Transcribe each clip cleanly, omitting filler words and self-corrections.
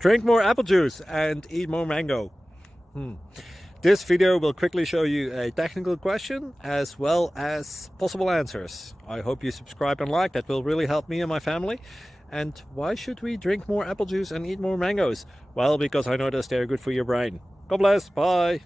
Drink more apple juice and eat more mango. This video will quickly show you a technical question as well as possible answers. I hope you subscribe and like, that will really help me and my family. And why should we drink more apple juice and eat more mangoes? Well, because I noticed they're good for your brain. God bless, bye!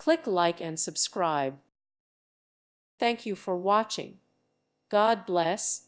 Click like and subscribe. Thank you for watching. God bless.